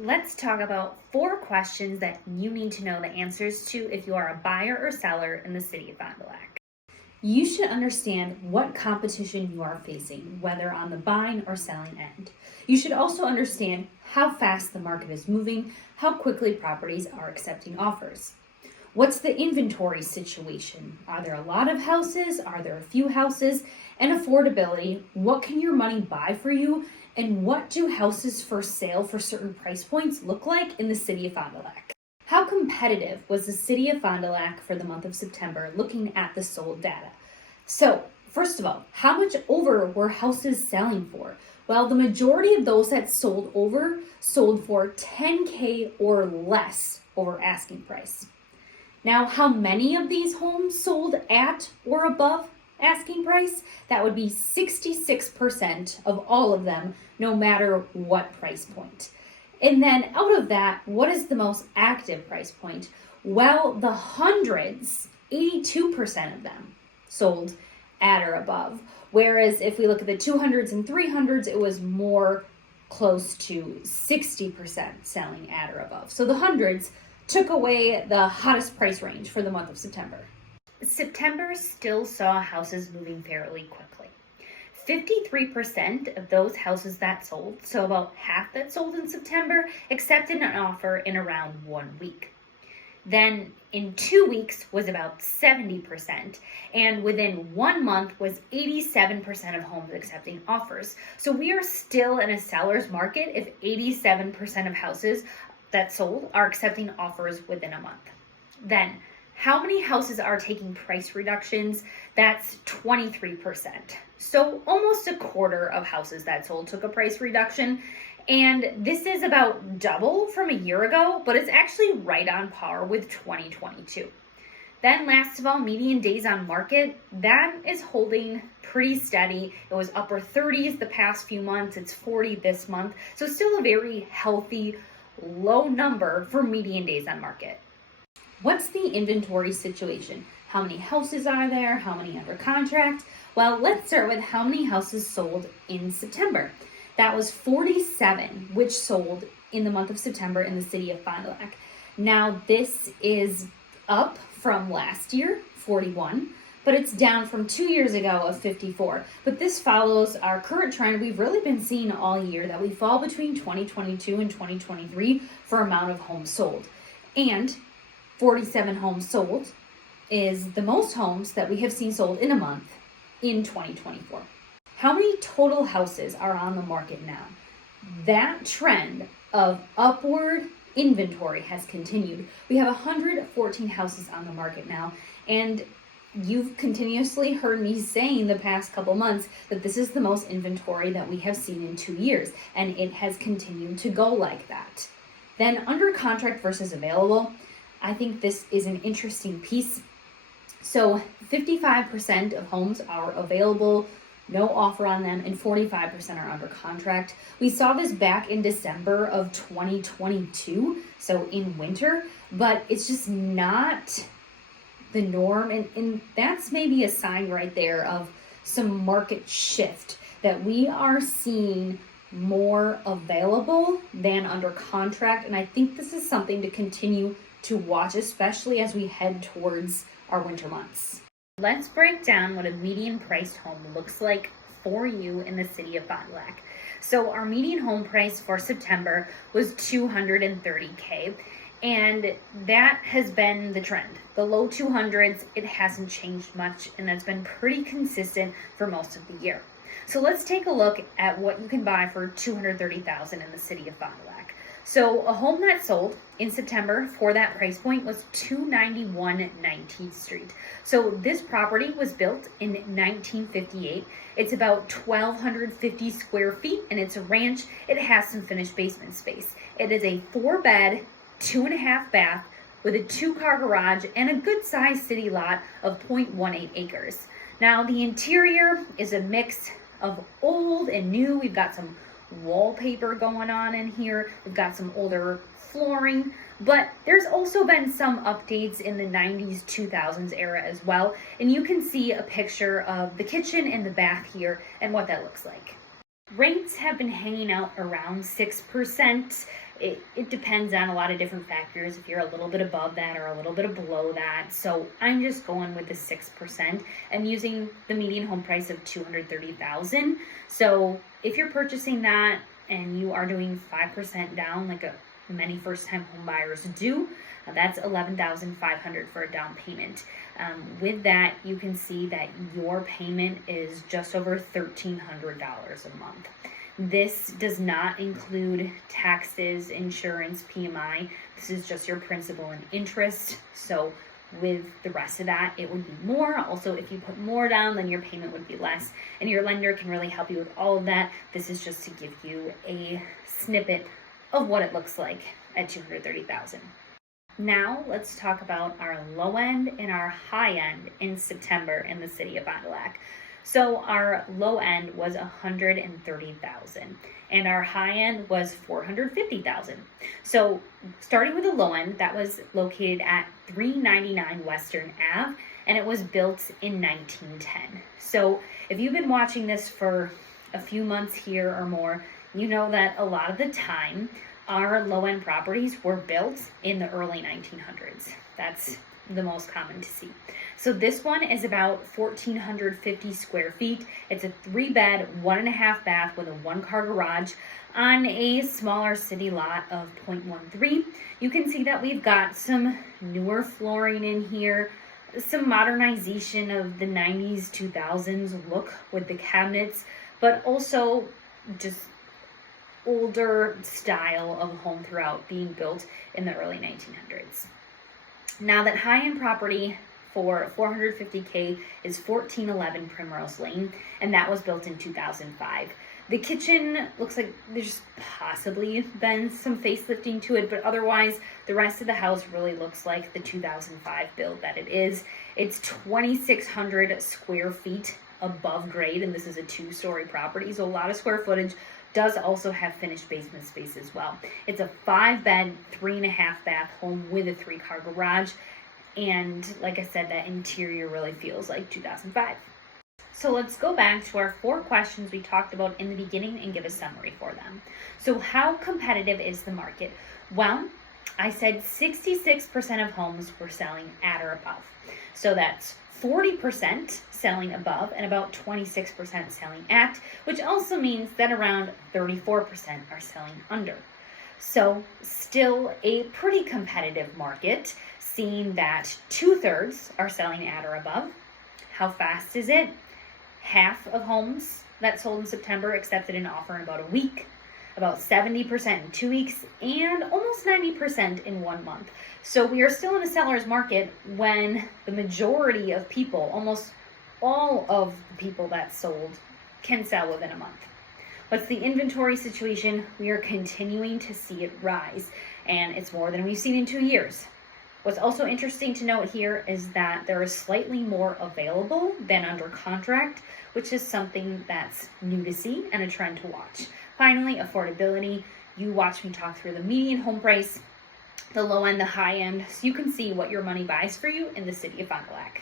Let's talk about 4 questions that you need to know the answers to if you are a buyer or seller in the city of Fond du Lac. You should understand what competition you are facing, whether on the buying or selling end. You should also understand how fast the market is moving, how quickly properties are accepting offers. What's the inventory situation? Are there a lot of houses? Are there a few houses? And affordability, what can your money buy for you? And what do houses for sale for certain price points look like in the city of Fond du Lac? How competitive was the city of Fond du Lac for the month of September looking at the sold data? So, first of all, how much over were houses selling for? Well, the majority of those that sold over sold for $10K or less over asking price. Now, how many of these homes sold at or above asking price? That would be 66% of all of them, no matter what price point. And then out of that, what is the most active price point? Well, the hundreds, 82% of them sold at or above. Whereas if we look at the 200s and 300s, it was more close to 60% selling at or above. So the hundreds took away the hottest price range for the month of September. September still saw houses moving fairly quickly. 53% of those houses that sold, so about half that sold in September, accepted an offer in around 1 week. Then in 2 weeks was about 70%, and within 1 month was 87% of homes accepting offers. So we are still in a seller's market if 87% of houses that sold are accepting offers within a month. Then, how many houses are taking price reductions? That's 23%. So almost a quarter of houses that sold took a price reduction. And this is about double from a year ago, but it's actually right on par with 2022. Then last of all, median days on market, that is holding pretty steady. It was upper 30s the past few months. It's 40 this month. So still a very healthy, low number for median days on market. What's the inventory situation? How many houses are there? How many under contract? Well, let's start with how many houses sold in September. That was 47, which sold in the month of September in the city of Fond du Lac. Now, this is up from last year, 41, but it's down from 2 years ago of 54. But this follows our current trend we've really been seeing all year, that we fall between 2022 and 2023 for amount of homes sold. And 47 homes sold is the most homes that we have seen sold in a month in 2024. How many total houses are on the market now? That trend of upward inventory has continued. We have 114 houses on the market now, and you've continuously heard me saying the past couple months that this is the most inventory that we have seen in 2 years, and it has continued to go like that. Then under contract versus available, I think this is an interesting piece. So 55% of homes are available, no offer on them, and 45% are under contract. We saw this back in December of 2022, so in winter, but it's just not the norm. And that's maybe a sign right there of some market shift, that we are seeing more available than under contract. And I think this is something to continue to watch, especially as we head towards our winter months. Let's break down what a median priced home looks like for you in the city of Fond du Lac. So our median home price for September was $230K, and that has been the trend. The low 200s, it hasn't changed much, and that's been pretty consistent for most of the year. So let's take a look at what you can buy for $230,000 in the city of Fond du Lac. So a home that sold in September for that price point was 291 19th Street. So this property was built in 1958. It's about 1,250 square feet, and it's a ranch. It has some finished basement space. It is a 4-bed, 2.5 bath with a 2-car garage and a good sized city lot of 0.18 acres. Now the interior is a mix of old and new. We've got some wallpaper going on in here. We've got some older flooring, but there's also been some updates in the 90s, 2000s era as well. And you can see a picture of the kitchen and the bath here and what that looks like. Rates have been hanging out around 6%. It depends on a lot of different factors, if you're a little bit above that or a little bit below that. So I'm just going with the 6% and using the median home price of $230,000. So if you're purchasing that and you are doing 5% down, like many first-time home buyers do, that's $11,500 for a down payment. With that, you can see that your payment is just over $1,300 a month. This does not include taxes, insurance, PMI. This is just your principal and interest. So with the rest of that, it would be more. Also, if you put more down, then your payment would be less. And your lender can really help you with all of that. This is just to give you a snippet of what it looks like at $230,000. Now let's talk about our low end and our high end in September in the city of FDL. So our low end was $130,000 and our high end was $450,000. So starting with the low end, that was located at 399 Western Ave and it was built in 1910. So if you've been watching this for a few months here or more, you know that a lot of the time our low-end properties were built in the early 1900s. That's the most common to see. So this one is about 1,450 square feet. It's a 3-bed, 1.5 bath with a 1-car garage on a smaller city lot of 0.13. You can see that we've got some newer flooring in here, some modernization of the 90s, 2000s look with the cabinets, but also just older style of home throughout, being built in the early 1900s. Now that high-end property for $450K is 1411 Primrose Lane, and that was built in 2005. The kitchen looks like there's possibly been some facelifting to it, but otherwise the rest of the house really looks like the 2005 build that it is. It's 2,600 square feet above grade, and this is a 2-story property, so a lot of square footage. Does also have finished basement space as well. It's a 5-bed, 3.5 bath home with a 3-car garage. And like I said, that interior really feels like 2005. So let's go back to our 4 questions we talked about in the beginning and give a summary for them. So how competitive is the market? Well, I said 66% of homes were selling at or above. So that's 40% selling above and about 26% selling at, which also means that around 34% are selling under. So still a pretty competitive market, seeing that 2/3 are selling at or above. How fast is it? Half of homes that sold in September accepted an offer in about a week, about 70% in 2 weeks, and almost 90% in 1 month. So we are still in a seller's market when the majority of people, almost all of the people that sold, can sell within a month. What's the inventory situation? We are continuing to see it rise, and it's more than we've seen in 2 years. What's also interesting to note here is that there is slightly more available than under contract, which is something that's new to see and a trend to watch. Finally, affordability. You watch me talk through the median home price, the low end, the high end, so you can see what your money buys for you in the city of Fond du Lac.